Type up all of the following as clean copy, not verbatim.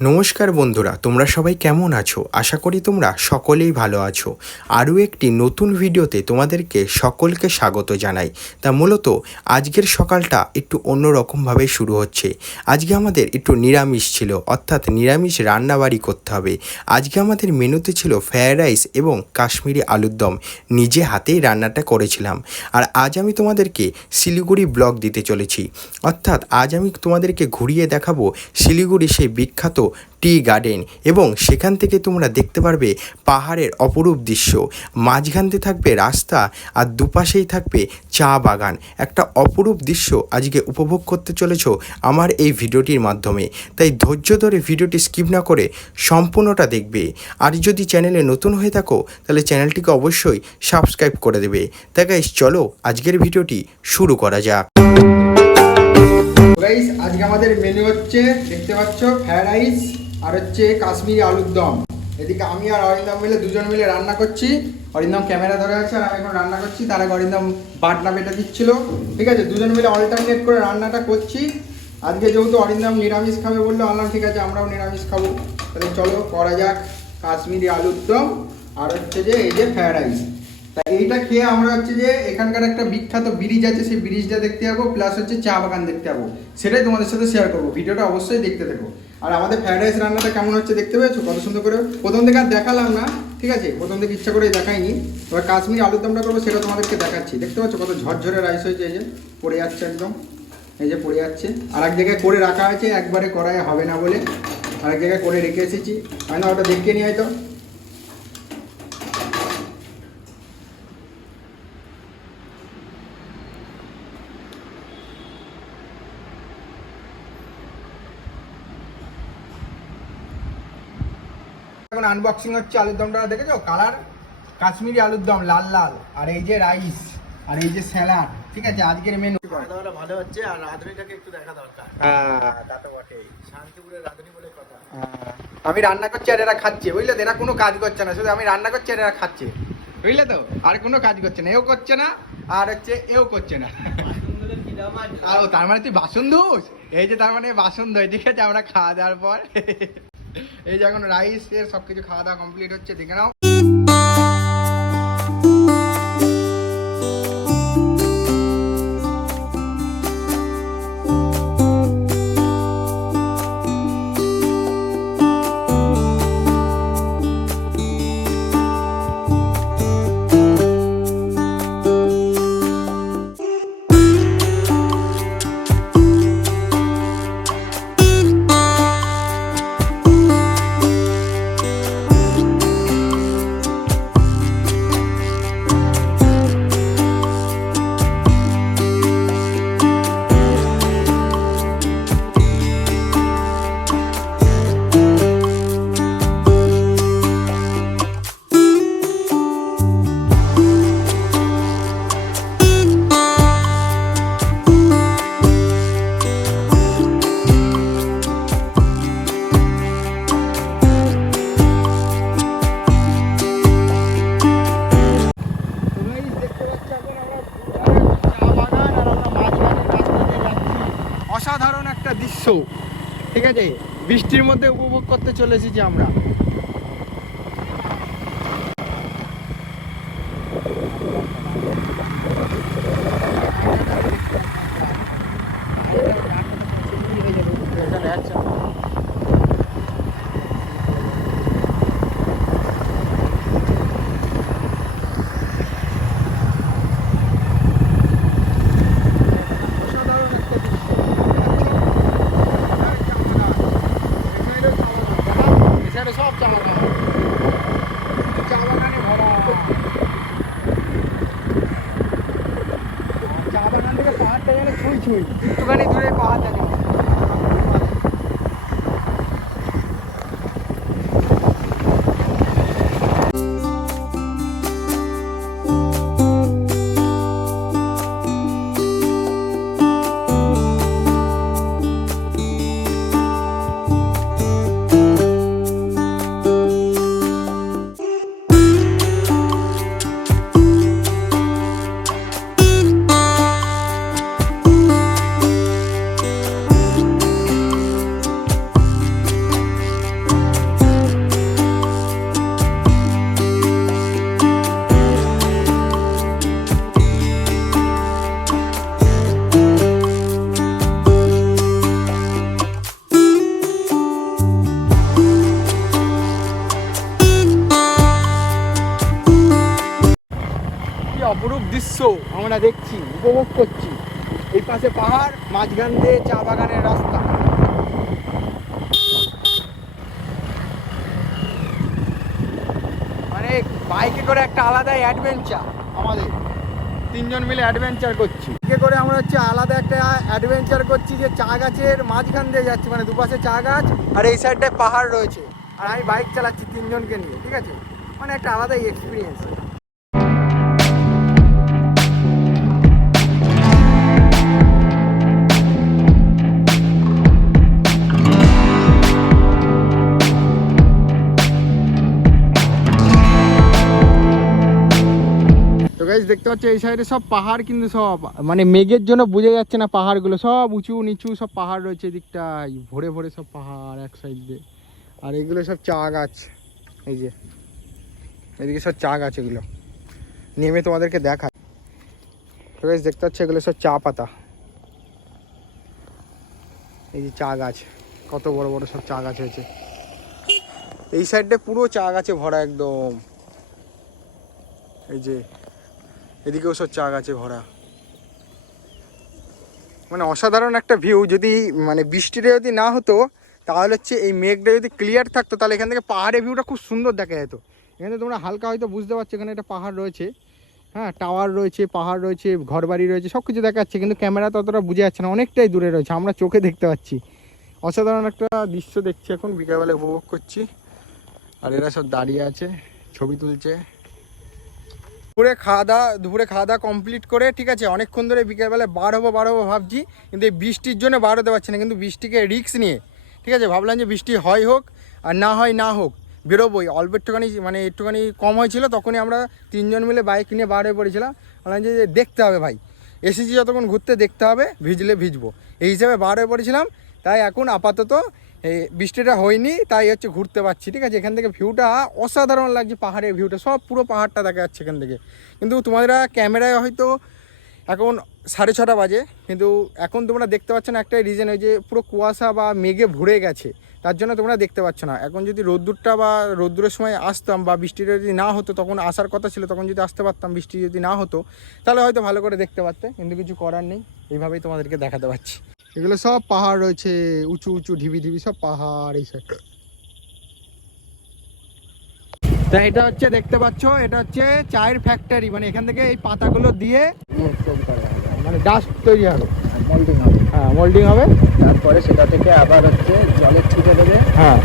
নমস্কার বন্ধুরা, তোমরা সবাই কেমন আছো? আশা করি তোমরা সকলেই ভালো আছো। আরও একটি নতুন ভিডিওতে তোমাদেরকে সকলকে স্বাগত জানাই। তা মূলত আজকের সকালটা একটু অন্যরকমভাবে শুরু হচ্ছে। আজকে আমাদের একটু নিরামিষ ছিল, অর্থাৎ নিরামিষ রান্নাবাড়ি করতে হবে। আজকে আমাদের মেনুতে ছিল ফ্রায়েড রাইস এবং কাশ্মীরি আলুর দম। নিজে হাতেই রান্নাটা করেছিলাম। আর আজ আমি তোমাদেরকে শিলিগুড়ি ব্লগ দিতে চলেছি, অর্থাৎ আজ আমি তোমাদেরকে ঘুরিয়ে দেখাবো শিলিগুড়ি সেই বিখ্যাত টি গার্ডেন, এবং সেখান থেকে তোমরা দেখতে পারবে পাহাড়ের অপরূপ দৃশ্য। মাঝখানতে থাকবে রাস্তা আর দুপাশেই থাকবে চা বাগান। একটা অপরূপ দৃশ্য আজকে উপভোগ করতে চলেছো আমার এই ভিডিওটির মাধ্যমে। তাই ধৈর্য ধরে ভিডিওটি স্কিপ না করে সম্পূর্ণটা দেখবে। আর যদি চ্যানেলে নতুন হয়ে থাকো তাহলে চ্যানেলটিকে অবশ্যই সাবস্ক্রাইব করে দেবে। তাই গাইস, চলো আজকের ভিডিওটি শুরু করা যাক। গাইস, আজকে আমাদের মেনু হচ্ছে, দেখতে পাচ্ছ, ফ্রায়েড রাইস আর হচ্ছে কাশ্মীরি আলুর দম। এদিকে আমি আর অরিন্দম মিলে দুজন মিলে রান্না করছি। অরিন্দম ক্যামেরা ধরে আছে আর আমি এখন রান্না করছি। তার আগে অরিন্দম বাটনা বেটে দিচ্ছিল। ঠিক আছে, দুজন মিলে অল্টারনেট করে রান্নাটা করছি। আজকে যেহেতু অরিন্দম নিরামিষ খাবে বললো, আনলাম ঠিক আছে আমরাও নিরামিষ খাবো। তাহলে চলো করা যাক কাশ্মীরি আলুর দম আর হচ্ছে যে এই যে ফ্রায়েড রাইস। তা এইটা খেয়ে আমরা হচ্ছে যে এখানকার একটা বিখ্যাত ব্রিজ আছে, সেই ব্রিজটা দেখতে যাবো, প্লাস হচ্ছে চা বাগান দেখতে যাবো। সেটাই তোমাদের সাথে শেয়ার করবো। ভিডিওটা অবশ্যই দেখতে থাকো। আর আমাদের ফ্রায়েড রাইস রান্নাটা কেমন হচ্ছে দেখতে পেয়েছো, কত সুন্দর করে। প্রথম থেকে আর দেখালাম না, ঠিক আছে, প্রথম থেকে ইচ্ছা করে দেখাইনি। এবার কাশ্মীরি আলুর দমটা করবো, সেটা তোমাদেরকে দেখাচ্ছি। দেখতে পাচ্ছ কত ঝরঝরে রাইস হয়েছে, এই যে পড়ে যাচ্ছে একদম, এই যে পড়ে যাচ্ছে। আর এক জায়গায় করে রাখা আছে, একবারে করাই হবে না বলে আর এক জায়গায় করে রেখে এসেছি। হয় না, ওটা দেখিয়ে নিয়ে হয়তো। এখন আনবক্সিং হচ্ছে আলুর দমটা, দেখেছো কালার, কাশ্মীরি আলুর দম লাল লাল, আর এই যে রাইস আর এই যে স্যালাড। ঠিক আছে, আজকের মেনু ভালো হচ্ছে। আর রাঁধুনিটাকে একটু দেখা দরকার। তা তো বটেই। শান্তিপুরের রাঁধুনি বলে কথা। আমি রান্না করছি আর এরা খাচ্ছে, বুঝলে তো। এরা কোনো কাজ করছে না, শুধু আমি রান্না করছি আর এরা খাচ্ছে, বুঝলে তো। আর কোনো কাজ করছে না, এও করছে না আর হচ্ছে এও করছে না। আর তার মানে তুই বাসন ধুস, এই যে তার মানে বাসন ধোয়। ঠিক আছে, আমরা খাওয়া দাওয়ার পর এই যে এখন রাইস এর সবকিছু খাওয়া দাওয়া কমপ্লিট হচ্ছে, দেখে নাও। অসাধারণ একটা দৃশ্য, ঠিক আছে, বৃষ্টির মধ্যে উপভোগ করতে চলে এসেছি আমরা। সব চা বাগান, চা বাগানে ভরা। চা বাগান থেকে পাহাড়টা যেন ছুঁই ছুঁই, একটুখানি দূরে পাহাড় দেখা যায়। দৃশ্য আমরা দেখছি, উপভোগ করছি। এই পাশে পাহাড়, মাঝখান দিয়ে চা বাগানের রাস্তা। মানে বাইকে করে একটা আলাদাই অ্যাডভেঞ্চার আমাদের, তিনজন মিলে অ্যাডভেঞ্চার করছি। বাইকে করে আমরা হচ্ছে আলাদা একটা অ্যাডভেঞ্চার করছি, যে চা গাছের মাঝখান দিয়ে যাচ্ছি, মানে দুপাশে চা গাছ আর এই সাইডটায় পাহাড় রয়েছে, আর আমি বাইক চালাচ্ছি তিনজনকে নিয়ে, ঠিক আছে? মানে একটা আলাদাই এক্সপিরিয়েন্স। তো গাইস দেখতে পাচ্ছ এই সাইডে সব পাহাড়, কিন্তু সব মানে মেঘের জন্য বোঝা যাচ্ছে না পাহাড়গুলো, সব উঁচু নিচু সব পাহাড় রয়েছে এদিকটায়, ভরে ভরে সব পাহাড় এক সাইড দিয়ে। আর এগুলো সব চা গাছ, এই যে এদিকে সব চা গাছ, এগুলো নেমে তোমাদেরকে দেখা। তো গাইস দেখতে পাচ্ছ এগুলো সব চা পাতা, এই যে চা গাছ, কত বড় বড় সব চা গাছ হয়েছে এই সাইডটা, পুরো চা গাছে ভরা একদম। এই যে এদিকেও সব চা গাছে ভরা, মানে অসাধারণ একটা ভিউ। যদি মানে বৃষ্টিটা যদি না হতো, তাহলে হচ্ছে এই মেঘটা যদি ক্লিয়ার থাকতো, তাহলে এখান থেকে পাহাড়ের ভিউটা খুব সুন্দর দেখা যেত। এখানে তোমরা হালকা হয়তো বুঝতে পারছো, এখানে একটা পাহাড় রয়েছে, হ্যাঁ, টাওয়ার রয়েছে, পাহাড় রয়েছে, ঘরবাড়ি রয়েছে, সব কিছু দেখা যাচ্ছে, কিন্তু ক্যামেরা ততটা বুঝে যাচ্ছে না, অনেকটাই দূরে রয়েছে, আমরা চোখে দেখতে পাচ্ছি। অসাধারণ একটা দৃশ্য দেখছি এখন, বিকালবেলা উপভোগ করছি। আর এরা সব দাঁড়িয়ে আছে, ছবি তুলছে। দুপুরে খাওয়া দাওয়া কমপ্লিট করে, ঠিক আছে, অনেকক্ষণ ধরে বিকেলবেলায় বার হবো ভাবছি, কিন্তু এই বৃষ্টির জন্য বার হতে পারছি না। কিন্তু বৃষ্টিকে রিস্ক নিয়ে, ঠিক আছে, ভাবলাম যে বৃষ্টি হয় হোক আর না হয় না হোক, বেরোবোই। অল্প একটুখানি মানে একটুখানি কম হয়েছিল, তখনই আমরা তিনজন মিলে বাইক নিয়ে বার হয়ে পড়েছিলাম। বললাম যে দেখতে হবে ভাই, এসেছি যতক্ষণ ঘুরতে, দেখতে হবে, ভিজলে ভিজবো, এই হিসাবে বার হয়ে পড়েছিলাম। তাই এখন আপাতত এই বৃষ্টিটা হয়নি, তাই হচ্ছে ঘুরতে পারছি, ঠিক আছে। এখান থেকে ভিউটা অসাধারণ লাগছে, পাহাড়ের ভিউটা, সব পুরো পাহাড়টা দেখা যাচ্ছে এখান থেকে। কিন্তু তোমাদের ক্যামেরায় হয়তো এখন 6:30 বাজে, কিন্তু এখন তোমরা দেখতে পাচ্ছ না, একটাই রিজন, ওই যে পুরো কুয়াশা বা মেঘে ভরে গেছে, তার জন্য তোমরা দেখতে পাচ্ছ না। এখন যদি রোদ্দুরটা বা রোদ্দুরের সময় আসতাম, বা বৃষ্টিটা যদি না হতো, তখন আসার কথা ছিল, তখন যদি আসতে পারতাম, বৃষ্টি যদি না হতো, তাহলে হয়তো ভালো করে দেখতে পারতে, কিন্তু কিছু করার নেই, এইভাবেই তোমাদেরকে দেখাতে পারছি। এগুলো সব পাহাড় রয়েছে, উঁচু উঁচু ঢিবি ঢিবি সব পাহাড় এই সাইড। তা এটা হচ্ছে দেখতে পাচ্ছ, এটা হচ্ছে চায়ের ফ্যাক্টরি, মানে এখান থেকে এই পাতাগুলো দিয়ে মানে ডাস্ট তৈরি হবে, মোল্ডিং হবে। হ্যাঁ, মোল্ডিং হবে, তারপরে সেটা থেকে আবার হচ্ছে জলের ছিটে দেবে, হ্যাঁ,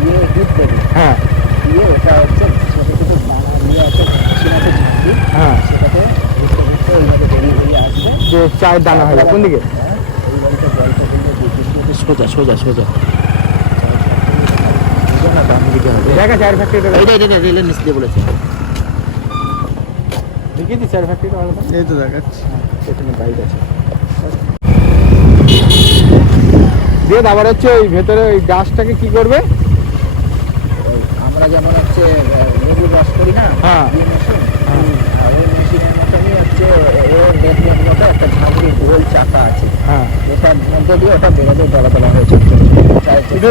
দিয়ে হিট দেবে, হ্যাঁ, দিয়ে ওটা হচ্ছে ছোটো ছোটো দানা নিয়ে আছে, ছিনাতে ঝাঁকি, হ্যাঁ, সেটাতে ঘুরতে ঘুরতে ওইভাবে বেরিয়ে আসবে, যে চায়ের দানা হয় কোন দিকে, ওই বাড়িতে জলটা কিন্তু সোজা সোজা সোজা না, বাম দিকে হবে। দেখা চায়ের ফ্যাক্টরিটা এটা রেলের নিচ দিয়ে বলেছে, দেখেছি চায়ের ফ্যাক্টরিটা ভালো, এই তো দেখাচ্ছি, সেখানে বাইক আছে। দিয়ে আবার হচ্ছে ওই ভেতরে ওই ডাস্টটাকে কি করবে, আমরা যেমন হচ্ছে লেবু রস করি না, হ্যাঁ, এই মেশিন, হ্যাঁ, আর ওই মেশিনের মতনই হচ্ছে ওর নেটওয়ার্ক মতো একটা ঝাঁকুড়ি গোল চাকা আছে, হ্যাঁ, ওটার মধ্যে দিয়ে ওটা বেরোবে দলা দলা হয়েছে,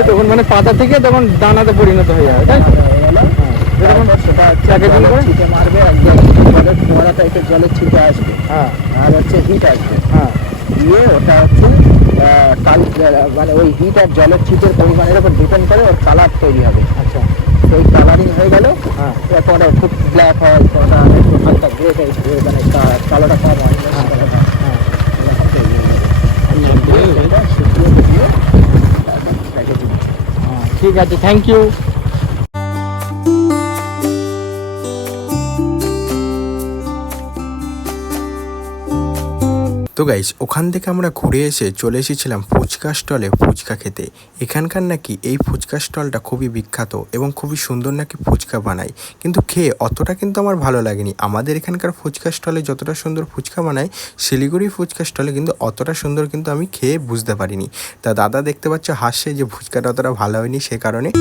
তখন মানে পাতা থেকে তখন দানাতে পরিণত হয়ে যাবে, তাই তো? সেটা প্যাকেজিং করে ছিটে মারবে, একদম জলের ফোয়ারা টাইপের জলের ছিটে আসবে, হ্যাঁ, আর হচ্ছে হিট আসবে, হ্যাঁ, দিয়ে ওটা হচ্ছে মানে ওই হিট আর জলের ছিটের পরিমাণের উপর ডিপেন্ড করে ওর কালার তৈরি হবে। আচ্ছা, সেই কালারিং হয়ে গেল, হ্যাঁ, কোনটা খুব ব্ল্যাক হয়, কোনটা একটু হালকা গ্রে টাইপের, মানে কালোটা কম হয়, হ্যাঁ, হ্যাঁ, এরকম তৈরি হয়ে যাবে। এটা শুকিয়ে দিয়ে তারপর প্যাকেজিং। হ্যাঁ, ঠিক আছে, থ্যাংক ইউ। তো গাইস, ওখান থেকে আমরা ঘুরে এসে চলে এসেছিলাম ফুচকা স্টলে ফুচকা খেতে। এখানকার নাকি এই ফুচকা স্টলটা খুবই বিখ্যাত এবং খুবই সুন্দর নাকি ফুচকা বানায়, কিন্তু খেয়ে অতটা কিন্তু আমার ভালো লাগেনি। আমাদের এখানকার ফুচকা স্টলে যতটা সুন্দর ফুচকা বানায়, শিলিগুড়ি ফুচকা স্টলে কিন্তু অতটা সুন্দর কিন্তু আমি খেয়ে বুঝতে পারিনি। তা দাদা দেখতে পাচ্ছ হাসছে যে ফুচকাটা অতটা ভালো হয়নি, সে কারণে।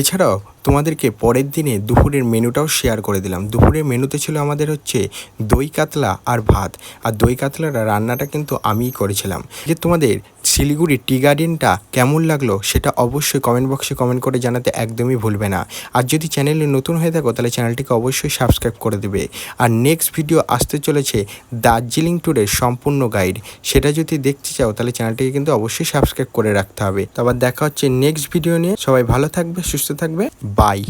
এছাড়াও তোমাদেরকে পরের দিনে দুপুরের মেনুটাও শেয়ার করে দিলাম। দুপুরের মেনুতে ছিল আমাদের হচ্ছে দই কাতলা আর ভাত। আর দই কাতলার রান্নাটা কিন্তু আমিই করেছিলাম। যে তোমাদের শিলিগুড়ির টি গার্ডেনটা কেমন লাগলো সেটা অবশ্যই কমেন্ট বক্সে কমেন্ট করে জানাতে একদমই ভুলবে না। আর যদি চ্যানেলে নতুন হয়ে থাকো তাহলে চ্যানেলটিকে অবশ্যই সাবস্ক্রাইব করে দেবে। আর নেক্সট ভিডিও আসতে চলেছে দার্জিলিং ট্যুরের সম্পূর্ণ গাইড, সেটা যদি দেখতে চাও তাহলে চ্যানেলটিকে কিন্তু অবশ্যই সাবস্ক্রাইব করে রাখতে হবে। তো আবার দেখা হচ্ছে নেক্সট ভিডিও নিয়ে। সবাই ভালো থাকবে, সুস্থ থাকবে, বাই।